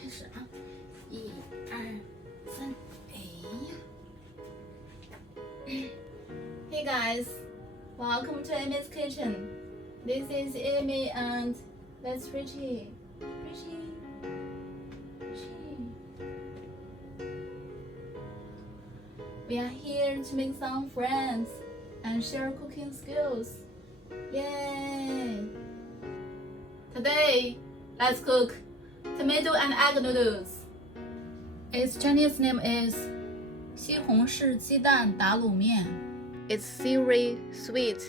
开始啊！1、2、3，Hey guys, welcome to Amy's kitchen. This is Amy and that's Richie. Richie. We are here to make some friends and share cooking skills. Yay! Today, let's cook tomato and egg noodles. Its Chinese name is 西红柿鸡蛋打卤面. It's savory, sweet,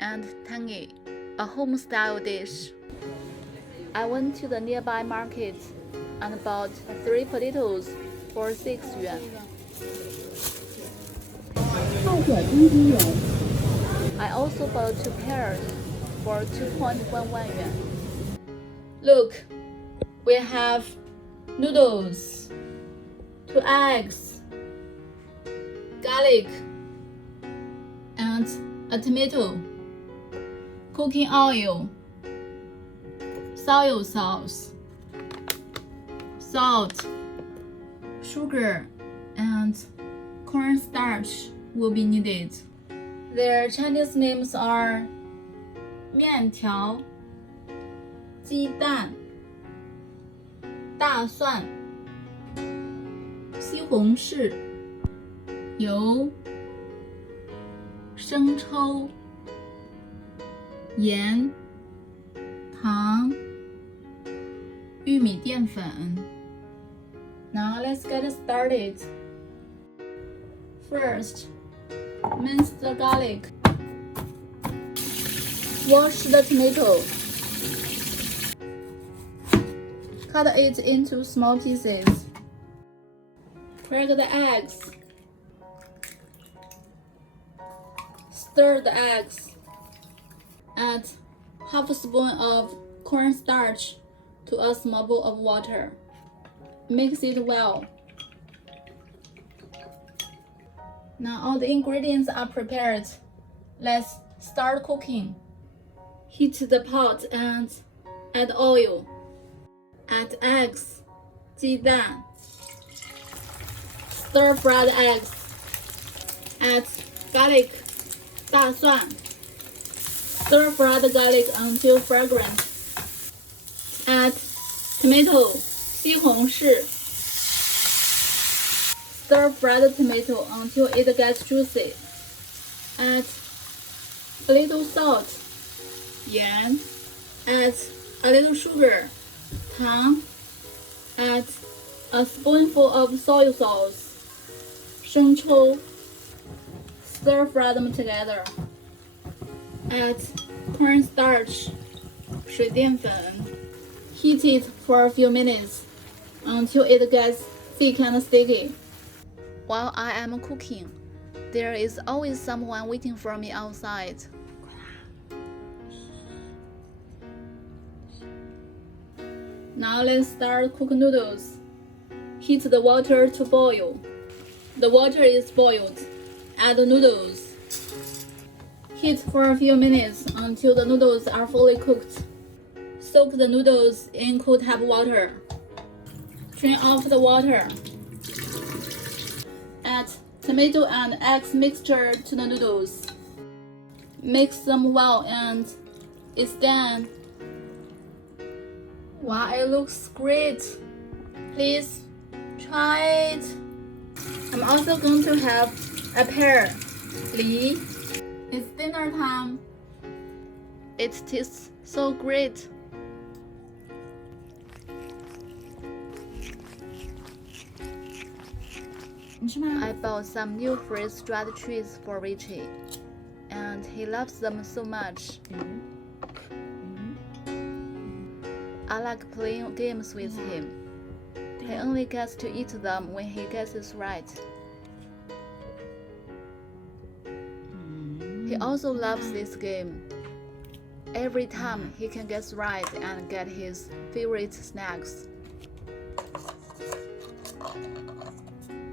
and tangy, a home-style dish. I went to the nearby market and bought 3 potatoes for 6 yuan. I also bought 2 pears for 2.11 yuan. Look, we have noodles, 2 eggs, garlic, and a tomato, cooking oil, soy sauce, salt, sugar, and cornstarch will be needed. Their Chinese names are 面条、鸡蛋、大蒜、西红柿、油、生抽、盐、糖、玉米淀粉。Now let's get started. First, mince the garlic. Wash the tomato. Cut it into small pieces. Crack the eggs. Stir the eggs. Add half a spoon of cornstarch to a small bowl of water. Mix it well. Now all the ingredients are prepared. Let's start cooking. Heat the pot and add oil. Add eggs, 鸡蛋. Stir fried eggs. Add garlic, 大蒜. Stir fry the garlic until fragrant. Add tomato, 西红柿. Stir fry the tomato until it gets juicy. Add a little salt, 盐. Add a little sugar, 糖. Add a spoonful of soy sauce, 生抽. Stir fry them together. Add cornstarch, 水淀粉. Heat it for a few minutes until it gets thick and sticky. While I am cooking, there is always someone waiting for me outside. Now let's start cook noodles. Heat the water to boil. The water is boiled. Add the noodles. Heat for a few minutes until the noodles are fully cooked. Soak the noodles in cool tap water. Drain off the water. Add tomato and eggs mixture to the noodles. Mix them well and it's done. Wow, it looks great. Please try it. I'm also going to have a pear. Li. It's dinner time. It tastes so great. I bought some new freeze-dried trees for Richie, and he loves them so much. I like playing games with him. He only gets to eat them when he guesses right. He also loves this game. Every time he can guess right and get his favorite snacks.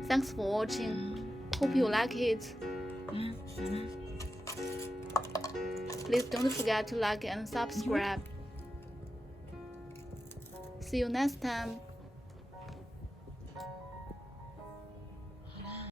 Thanks for watching. Hope you like it. Please don't forget to like and subscribe. See you next time.